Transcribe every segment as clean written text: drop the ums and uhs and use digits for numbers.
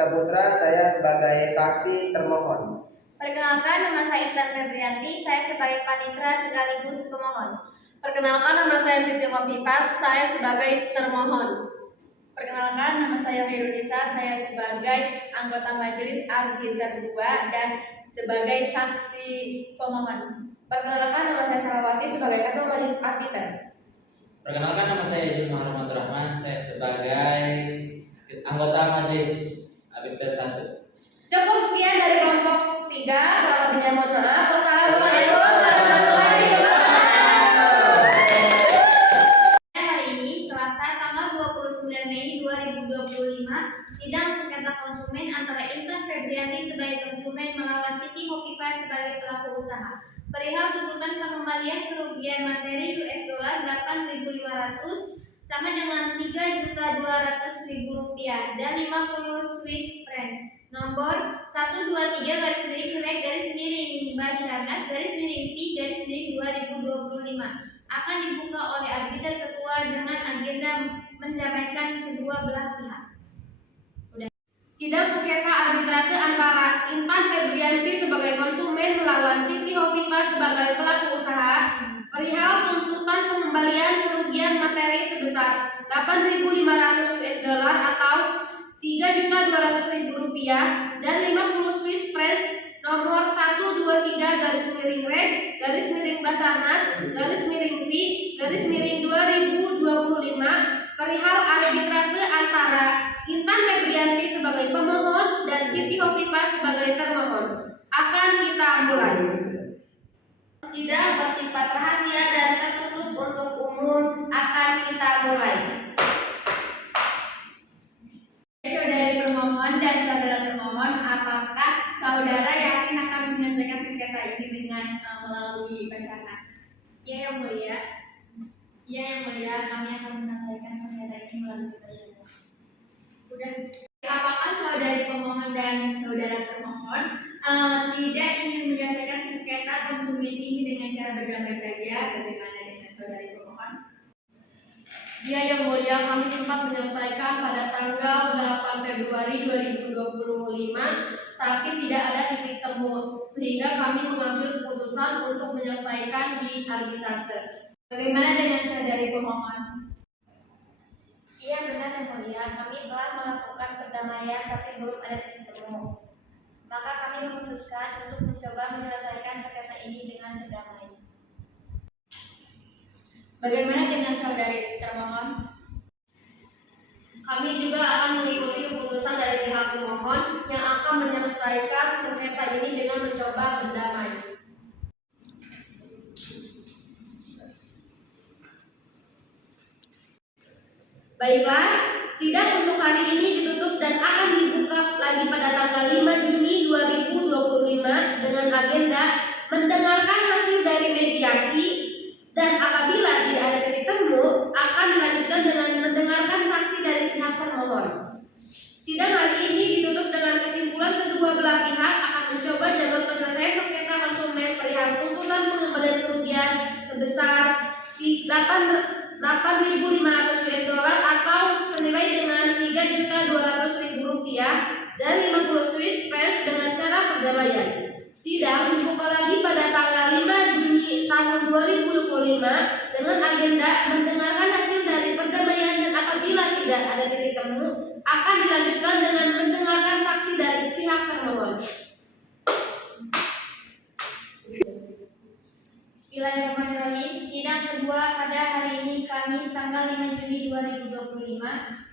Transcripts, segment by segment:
Saputra, saya sebagai saksi termohon. Perkenalkan, nama saya Intan Febrianti, saya sebagai panitera sekaligus pemohon. Perkenalkan, nama saya Siti Hopipas, saya sebagai termohon. Perkenalkan, nama saya Herudisa, saya sebagai anggota majelis arbiter 2 dan sebagai saksi pemohon. Perkenalkan, nama saya Sarawati sebagai ketua majelis arbiter. Perkenalkan, nama saya Ijul Muhammad Rahman, saya sebagai anggota majelis arbiter 1. Cukup sekian dari kelompok 3. Kurang lebihnya mohon maaf. Wassalamualaikum warahmatullahi wabarakatuh. Hari ini, Selasa tanggal 29 Mei 2025, sidang sengketa konsumen antara Intan Febrianti sebagai konsumen melawan Siti Hopipas sebagai pelaku usaha. Perihal tuntutan pengembalian kerugian materi US dollar 8.500 sama dengan Rp3.200.000 dan 50 Swiss francs. Nomor 123-REG Basarnas-P-2025 akan dibuka oleh arbiter ketua dengan agenda mendamaikan kedua belah pihak. Sidang sengketa arbitrase antara Intan Febrianti sebagai konsumen melawan Siti Hopipas sebagai pelaku usaha perihal tuntutan pengembalian kerugian materi sebesar 8.500 US dollar atau Rp3.200.000 dan 50 Swiss francs nomor 123-Basarnas-P-2025 perihal arbitrase antara Intan Febrianti sebagai pemohon dan Siti Hopipas sebagai termohon akan kita mulai. Sidang bersifat rahasia dan tertutup untuk umum akan kita mulai. Saudari pemohon dan saudara termohon, apakah saudara yakin akan menyelesaikan sengketa ini dengan melalui Basarnas? Ya, Yang Mulia. Ya, Yang Mulia, kami akan menyelesaikan sengketa ini melalui Basarnas. Apakah saudari pemohon dan saudara termohon tidak ingin menyelesaikan sengketa konsumen ini dengan cara berdamai saja? Bagaimana dengan saudari pemohon? Ya, Yang Mulia, kami sempat menyelesaikan pada tanggal 8 Februari 2025, tapi tidak ada titik temu, sehingga kami mengambil keputusan untuk menyelesaikan di arbitrase. Bagaimana dengan saudari pemohon? Iya, benar Yang Mulia, kami telah melakukan perdamaian tapi belum ada titik temu. Maka kami memutuskan untuk mencoba menyelesaikan sengketa ini dengan berdamai. Bagaimana dengan saudari termohon? Kami juga akan mengikuti keputusan dari pihak pemohon yang akan menyelesaikan sengketa ini dengan mencoba berdamai. Baiklah, sidang untuk hari ini ditutup dan akan dibuka lagi pada tanggal 5 Juni 2025 dengan agenda mendengarkan hasil dari mediasi dan apabila tidak ada titik temu akan dilanjutkan dengan mendengarkan saksi dari pihak termohon. Sidang hari ini ditutup dengan kesimpulan kedua belah pihak akan mencoba jalur penyelesaian sengketa konsumen perihal tuntutan pengembalian kerugian sebesar 8.500 US dollar atau senilai dengan Rp3.200.000 dan 50 Swiss francs dengan cara perdamaian. Sidang dibuka lagi pada tanggal 5 Juni tahun 2025 dengan agenda mendengarkan hasil dari perdamaian dan apabila tidak ada titik temu akan dilanjutkan dengan mendengarkan saksi dari pihak termohon. Bismillahirrahmanirrahim. Sidang kedua pada hari ini Kamis tanggal 5 Juni 2025.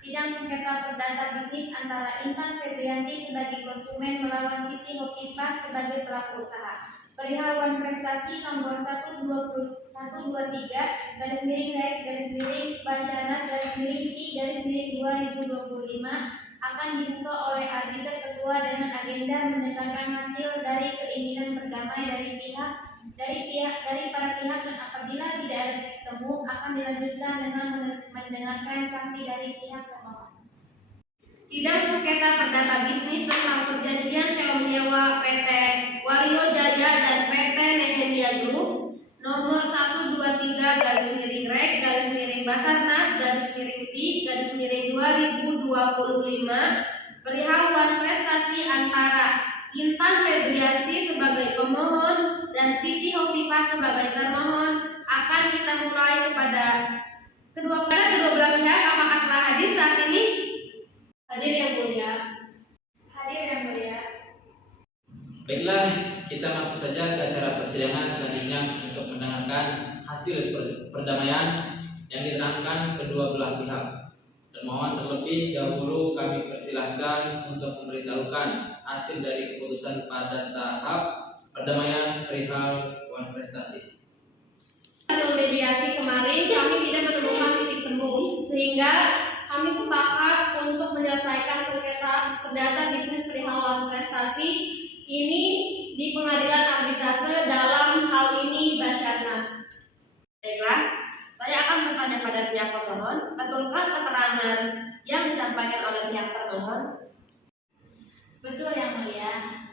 Sidang sengketa perdata bisnis antara Intan Febrianti sebagai konsumen melawan Siti Hopipas sebagai pelaku usaha. Perihal wan prestasi nomor 123-Basarnas-P-2025 akan dibuka oleh arbiter ketua dengan agenda mendengarkan hasil dari keinginan berdamai dari para pihak dan apabila tidak ada titik temu akan dilanjutkan dengan mendengarkan saksi dari pihak termohon. Sidang sengketa perdata bisnis tentang perjanjian sewa menyewa PT Wario Jaya dan PT Nehemia Group nomor 123-REG Basarnas-P-2025 perihal wan prestasi antara Intan Febrianti sebagai pemohon dan Siti Hovifah sebagai termohon akan kita mulai kepada kedua belah pihak. Apakah telah hadir saat ini? Hadir yang mulia. Hadir yang mulia. Baiklah, kita masuk saja ke acara persidangan selanjutnya untuk mendengarkan hasil perdamaian yang diterangkan kedua belah pihak. Termohon terlebih dahulu kami persilahkan untuk memberitahukan hasil dari keputusan pada tahap perdamaian perihal wan prestasi. Hasil mediasi kemarin kami tidak menemukan titik temu sehingga kami sepakat untuk menyelesaikan sengketa perdata bisnis perihal wan prestasi ini di pengadilan arbitrase dalam hal ini Basarnas. Baiklah, saya akan bertanya pada pihak pemohon, betulkah keterangan yang disampaikan oleh pihak termohon? Betul yang mulia.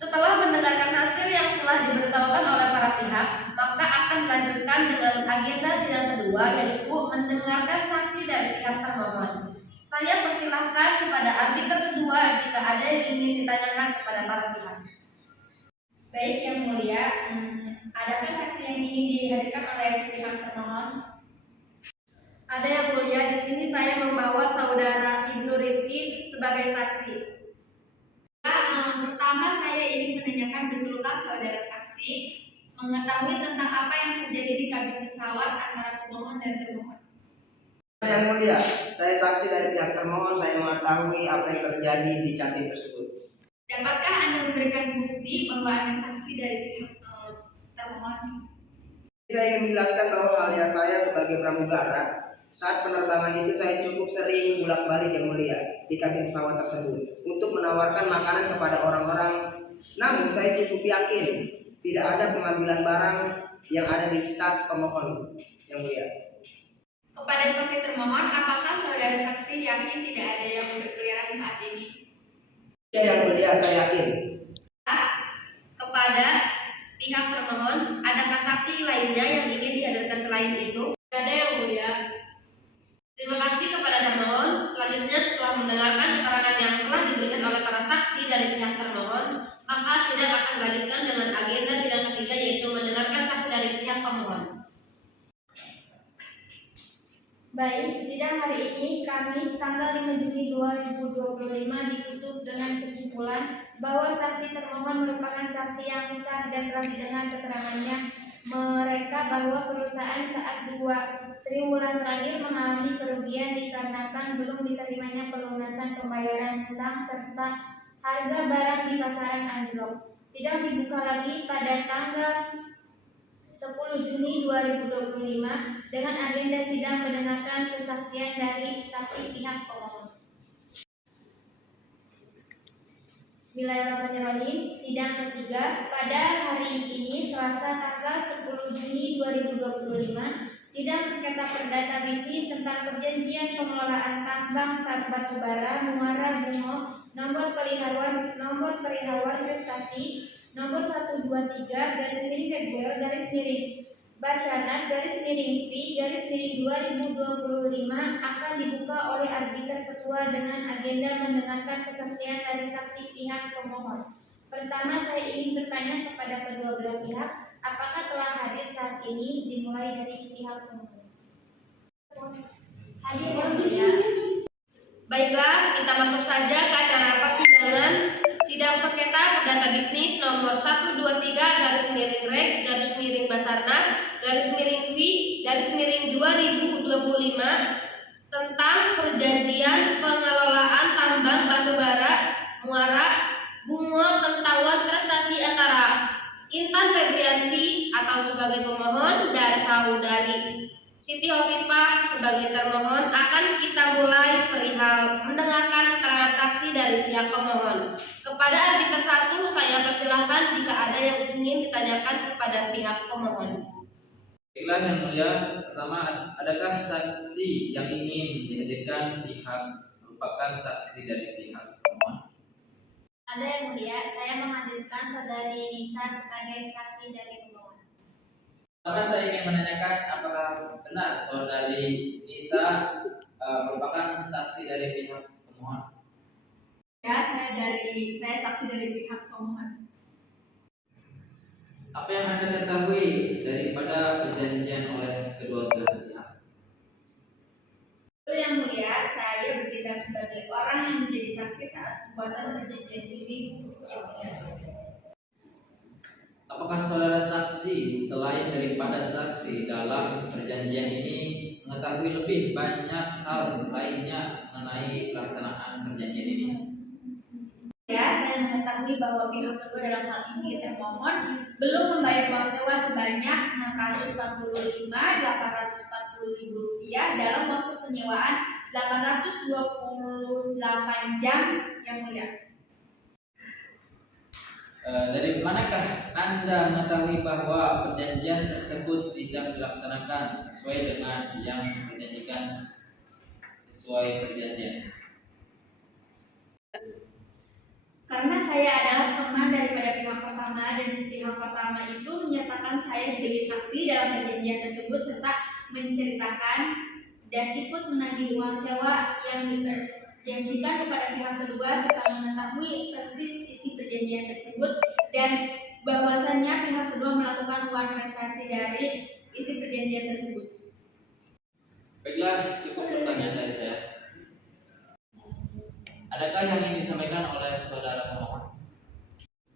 Setelah mendengarkan hasil yang telah diberitahukan oleh para pihak, maka akan dilanjutkan dengan agenda sidang kedua, yaitu mendengarkan saksi dari pihak termohon. Saya persilahkan kepada arbiter kedua jika ada yang ingin ditanyakan kepada para pihak. Baik yang mulia, adakah saksi yang ingin dihadirkan oleh pihak termohon? Ada yang mulia, di sini saya membawa saudara Ibnu Rifki sebagai saksi. Pertama saya ingin menanyakan betulkah saudara saksi mengetahui tentang apa yang terjadi di kabin pesawat antara pemohon dan termohon? Yang mulia, saya saksi dari pihak termohon. Saya mengetahui apa yang terjadi di cabin tersebut. Dapatkah Anda memberikan bukti bahwa Anda saksi dari pihak termohon? Saya ingin menjelaskan bahwa halnya saya sebagai pramugara, saat penerbangan itu saya cukup sering bolak-balik yang mulia di kabin pesawat tersebut untuk menawarkan makanan kepada orang-orang. Namun saya cukup yakin tidak ada pengambilan barang yang ada di tas pemohon yang mulia. Kepada saksi termohon, apakah saudara saksi yakin tidak ada yang berkeliaran saat ini? Ya yang mulia, saya yakin. Kepada pihak termohon, adakah saksi lainnya yang ingin dihadirkan selain itu? Ada yang mulia. Terima kasih kepada termohon. Selanjutnya, setelah mendengarkan keterangan yang telah diberikan oleh para saksi dari pihak termohon, maka sidang akan dilanjutkan dengan agenda sidang ketiga, yaitu mendengarkan saksi dari pihak pemohon. Baik, sidang hari ini Kamis tanggal 5 Juni 2025 ditutup dengan kesimpulan bahwa saksi termohon merupakan saksi yang sah dan telah didengar keterangannya mereka bahwa perusahaan saat 2 triwulan terakhir mengalami kerugian dikarenakan belum diterimanya pelunasan pembayaran hutang serta harga barang di pasaran anjlok. Sidang dibuka lagi pada tanggal 10 Juni 2025 dengan agenda sidang mendengarkan kesaksian dari saksi pihak pemohon. Bismillahirrahmanirrahim. Sidang ketiga pada hari ini Selasa tanggal 10 Juni 2025, sidang sengketa perdata bisnis tentang perjanjian pengelolaan tambang batubara Muara Bungo nomor perihal prestasi nomor 123 /Februari Basarnas V 2025 akan dibuka oleh arbiter ketua dengan agenda mendengarkan kesaksian dari saksi pihak pemohon. Pertama, saya ingin bertanya kepada kedua belah pihak, apakah telah hadir saat ini, dimulai dari pihak pemohon. Hadir yang mulia. Baiklah, kita masuk saja ke acara persidangan sidang sengketa perdata bisnis nomor 123 Basarnas V 2025 tentang perjanjian pengelolaan tambang batubara Muara Bungo tentang wan prestasi antara Intan Febrianti atau sebagai pemohon dan saudari Siti Hovifah sebagai termohon akan kita mulai perihal mendengarkan keterangan saksi dari pihak pemohon. Kepada arbiter 1, saya persilahkan jika ada yang ingin ditanyakan kepada pihak pemohon. Baiklah yang mulia, pertama, adakah saksi yang ingin dihadirkan pihak merupakan saksi dari pihak pemohon? Ada yang mulia, saya menghadirkan saudari Nisa sebagai saksi dari pemohon. Pertama, saya ingin menanyakan apakah benar saudari Nisa merupakan saksi dari pihak pemohon? Ya, saya saksi dari pihak pemohon. Apa yang Anda ketahui daripada perjanjian oleh kedua belah pihak? Yang mulia, saya bertindak sebagai orang yang menjadi saksi saat pembuatan perjanjian ini. Yang mulia. Apakah saudara saksi selain daripada saksi dalam perjanjian ini mengetahui lebih banyak hal lainnya mengenai pelaksanaan perjanjian ini? Ya, saya mengetahui bahwa pihak kedua dalam hal ini termohon belum membayar uang sewa sebanyak Rp645.840 dalam waktu penyewaan 828 jam, yang mulia. Dari manakah Anda mengetahui bahwa perjanjian tersebut tidak dilaksanakan sesuai dengan yang diperjanjikan sesuai perjanjian? Karena saya adalah teman daripada pihak pertama dan pihak pertama itu menyatakan saya sebagai saksi dalam perjanjian tersebut serta menceritakan dan ikut menagih uang sewa yang dijanjikan kepada pihak kedua serta mengetahui persis isi perjanjian tersebut dan bahwasannya pihak kedua melakukan uang prestasi dari isi perjanjian tersebut. Baiklah, cukup pertanyaan dari saya. Adakah yang ingin disampaikan oleh saudara pemohon?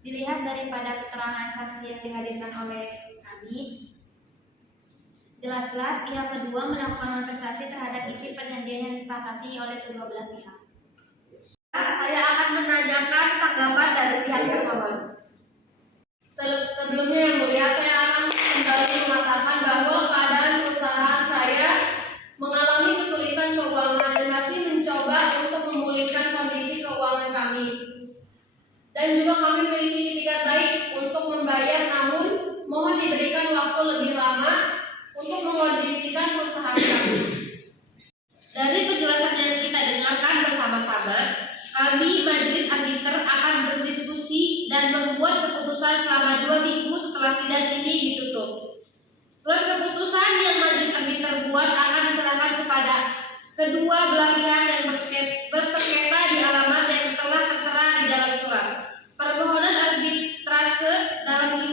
Dilihat daripada keterangan saksi yang dihadirkan oleh kami, jelaslah pihak kedua melakukan manifestasi terhadap isi perjanjian yang disepakati oleh kedua belah pihak. Saya akan menanyakan tanggapan dari pihak termohon. Sebelumnya yang mulia, saya akan kembali mengatakan bahwa keadaan perusahaan saya mengalami kesulitan keuangan dan masih mencoba untuk memulihkan kondisi keuangan kami. Dan juga kami memiliki itikat baik untuk membayar, namun mohon diberikan waktu lebih lama untuk mengondisikan perusahaan kami. Dari penjelasan yang kita dengarkan bersama-sama, kami Majelis Arbiter akan berdiskusi dan membuat keputusan selama 2 minggu setelah sidang ini ditutup. Surat keputusan yang Majelis Arbiter buat akan diserahkan kepada kedua belah pihak yang bersengketa di alamat yang telah tertera di dalam surat. Permohonan arbitrase dalam hal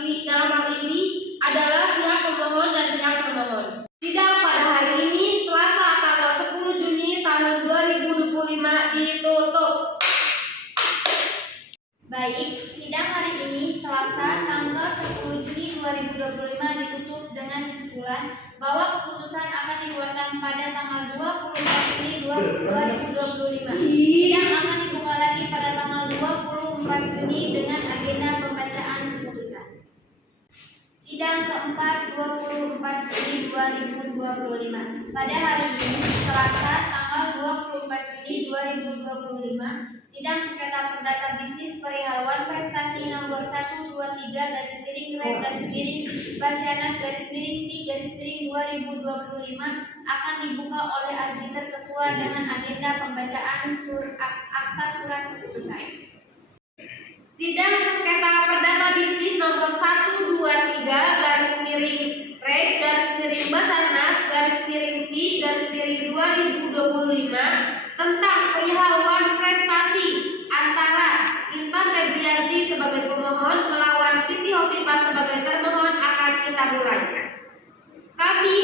ini adalah pihak pemohon dan pihak termohon. Sidang pada hari ini Selasa tanggal 10 Juni tahun 2025 ditutup. Baik, sidang hari ini Selasa tanggal 10 Juni 2025 ditutup dengan kesimpulan bahwa keputusan akan dikeluarkan pada tanggal 24 Juni 2025. Sidang akan dibuka lagi pada tanggal 24 Juni dengan agenda pembacaan keputusan. Sidang keempat 24 Juni 2025. Pada hari ini Selasa tanggal 24 Juni 2025, sidang sengketa perdata bisnis perihal Wan Prestasi nomor 123-Basyanas-P-2025 akan dibuka oleh arbiter ketua dengan agenda pembacaan akta surat keputusan. Sidang sengketa perdata bisnis nomor 123-Basarnas-V-2025 tentang perihal Wan Prestasi antara Intan Febrianti sebagai pemohon melawan Siti Hopipa sebagai termohon akan kita mulai. Kami,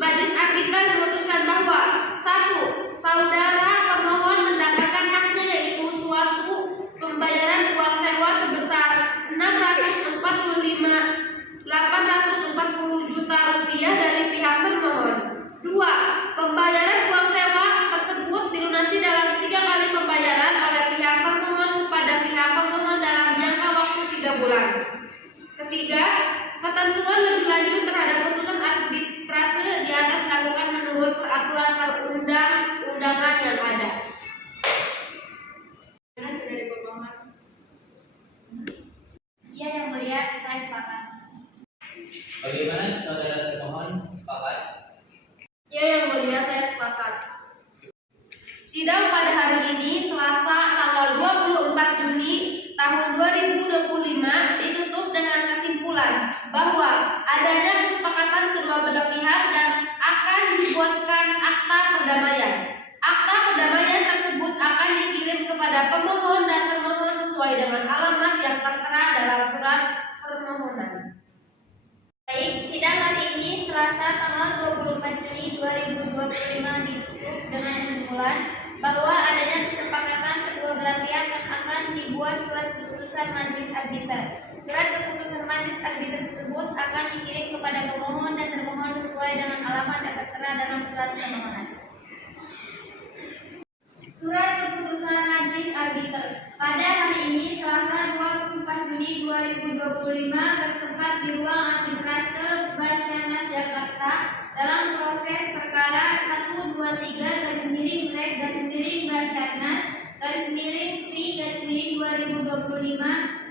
Majelis Arbiter memutuskan bahwa 1. Saudara pemohon mendapatkan haknya yaitu suatu pembayaran uang sewa sebesar Rp645.840 juta dari pihak termohon. 2. Pembayaran uang sewa tersebut dilunasi dalam 3 kali pembayaran oleh pihak termohon kepada pihak pemohon dalam jangka waktu 3 bulan. Ketiga, ketentuan lebih lanjut terhadap putusan arbitrase di atas dilakukan menurut peraturan perundang-undangan yang ada. Mana saudari pemohon? Iya yang mulia, saya sepakat. Bagaimana saudara termohon sepakat? Ya yang mulia, saya sepakat. Sidang pada hari ini Selasa tanggal 24 Juni tahun 2025 ditutup dengan kesimpulan bahwa adanya kesepakatan kedua belah pihak dan akan dibuatkan akta perdamaian. Akta perdamaian tersebut akan dikirim kepada pemohon dan Selasa tanggal 24 Juni 2025 ditutup dengan kesimpulan bahwa adanya kesepakatan kedua belah pihak yang akan dibuat surat keputusan majelis arbiter. Surat keputusan majelis arbiter tersebut akan dikirim kepada pemohon dan termohon sesuai dengan alamat yang tertera dalam surat permohonan. Surat keputusan majelis arbiter. Pada hari ini Selasa 24 Juni 2025 bertempat di ruang arbitrase Basarnas Jakarta dalam proses perkara 123-Basarnas-V-2025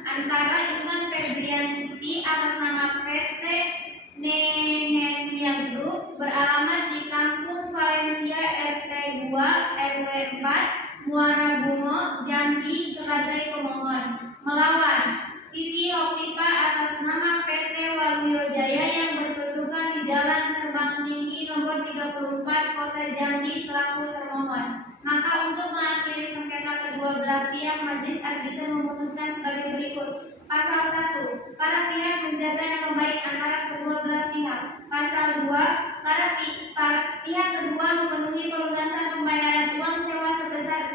antara Irfan Febrianti atas nama PT Nehemia Group beralamat di Kampung Valencia RT 2 RW 4 Muara Bungo, Jambi sebagai pemohon, melawan Siti Hopipa atas nama PT Waluyo Jaya yang berkedudukan di Jalan Terbang Tinggi nomor 34 Kota Jambi selaku termohon. Maka untuk mengakhiri sengketa kedua belah pihak, majelis arbiter memutuskan sebagai berikut. Pasal 1. Para pihak menjaga nama baik antara kedua belah pihak. Pasal 2. Para pihak kedua memenuhi pelunasan pembayaran uang sewa sebesar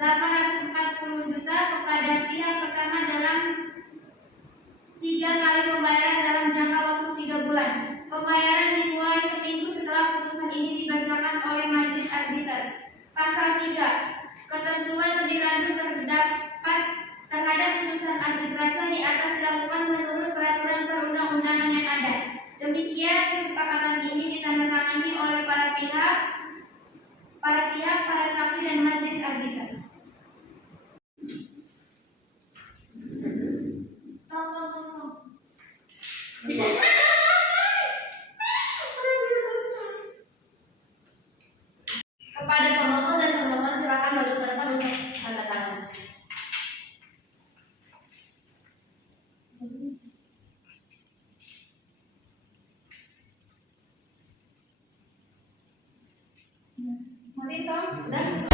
840 juta kepada pihak pertama dalam 3 kali pembayaran dalam jangka waktu 3 bulan. Pembayaran dimulai seminggu setelah putusan ini dibacakan oleh majelis arbiter. Pasal 3. Ketentuan lebih lanjut terhadap putusan arbitrase di atas dilakukan menurut peraturan perundang-undangan yang ada. Demikian kesepakatan ini ditandatangani oleh para pihak, para saksi dan majelis arbiter. Kepada pemohon dan termohon silakan maju ke depan untuk tanda tangan. Mari Tom. Udah?